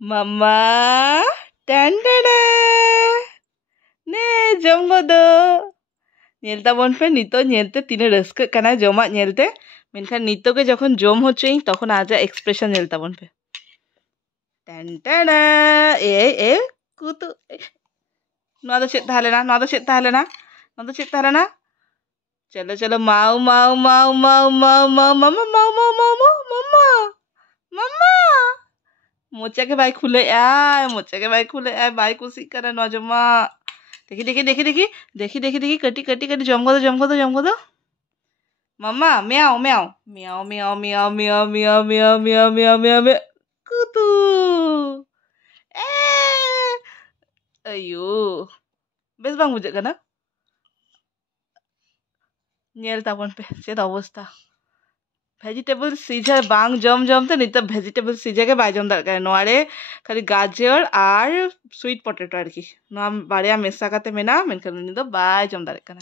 Mama, tan tan ne jom godo. Nyel tabon pe nito nyelte tine raskak kana jomak nyelte. Menkhan nito ke jokhon jom hocchei tokhon aja expression nyel tabon pe. Tan tan e kutu. Noa do chet tahale na, noa do chet tahale na. Noa do chet tahale na. चलो चलो माओ माओ माओ माओ माओ माओ मम्मा माओ माओ माओ माओ मम्मा मम्मा mocha के भाई खुले आए भाई कुसी करे नौजमा देखी देखी देखी देखी देखी देखी देखी कटी कटी कटी जम को दो मम्मा म्याओ म्याओ म्याओ म्याओ म्याओ म्याओ म्याओ म्याओ म्याओ म्याओ म्याओ म्याओ कुतु ए ayo bes bang bujak kana nyel tabon pe chet obostha vegetable সিজার বাং জম জমতে নিতে ভেজিটেবল সিজাকে বাই জম দরকার নোয়ারে খালি গাজর আর সুইট পটেটো আর কি নোয়া বাড়িয়া মেসা কাতে মেনা মেনখান নিতো বাই জম দরকার